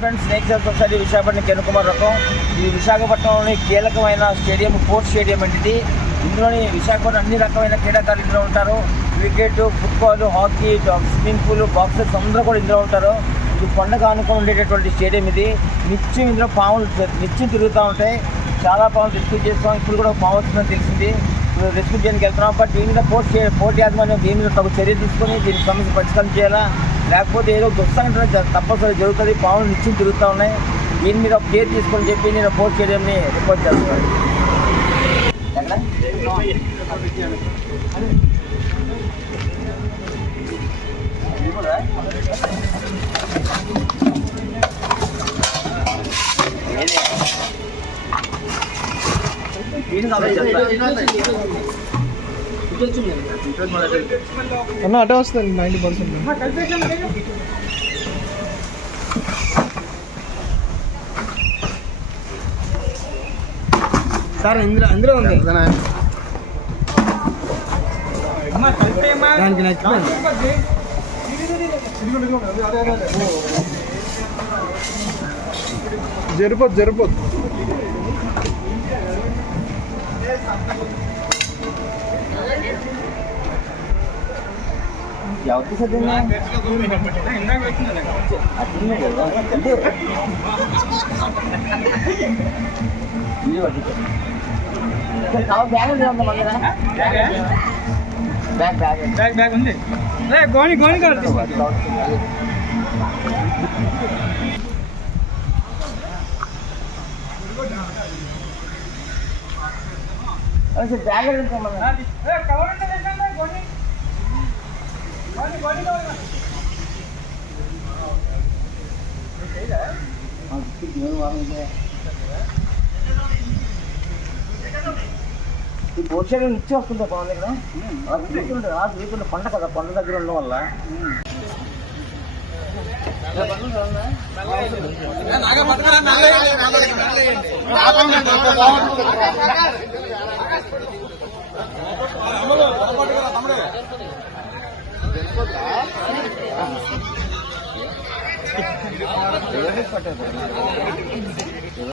Friends, nature society Visakhapatnam Kiran రకం. ఇది విశాఖపట్నంలోని కీలకమైన స్టేడియం, స్పోర్ట్స్ స్టేడియం అంటే ఇది. ఇందులోని విశాఖపట్నం అన్ని రకమైన క్రీడాకారులు ఇందులో ఉంటారు. Cricket, football, hockey, swimming pool, boxers అందరూ కూడా ఇందులో ఉంటారు. ఇది కొండగా ఆనుకొని ఉండేటటువంటి స్టేడియం ఇది. నిత్యం ఇందులో పాములు నిత్యం తిరుగుతూ ఉంటాయి. చాలా పాములు రెస్క్యూ చేస్తాం. ఇప్పుడు కూడా పాము వచ్చిందని తెలిసింది. రెస్క్యూ చేయడానికి వెళ్తున్నాం. బట్ దీని మీద పోటీ యాజమాన్యం దీని మీద తగు చర్య తీసుకొని దీని సమస్య పరిష్కారం చేయాలా, లేకపోతే ఏదో దుస్సంఘటన తప్పనిసరి జరుగుతుంది. పాములు నిత్యం తిరుగుతూ ఉన్నాయి. దీని మీద కేర్ తీసుకొని చెప్పి నేను పోస్ట్ స్టేడియంని రిపోర్ట్ చేస్తున్నాను. అన్న అటే వస్తుంది 90%. సార్ అందులో ఉంది దానికి నచ్చిపోయింది. జరిపోద్దు ಯಾವ್ದು ಸದ್ಯ బ్యాగ్ ఉంది. గోని కడుతుంది. బ్యాగ్ ఈ బోట్ సైడ్ ఇచ్చి వస్తుందా బాగుంది ఇక్కడ. తిరుగుతుంటే పంట కదా, పంట దగ్గర ఉండడం వల్ల పట్టేది.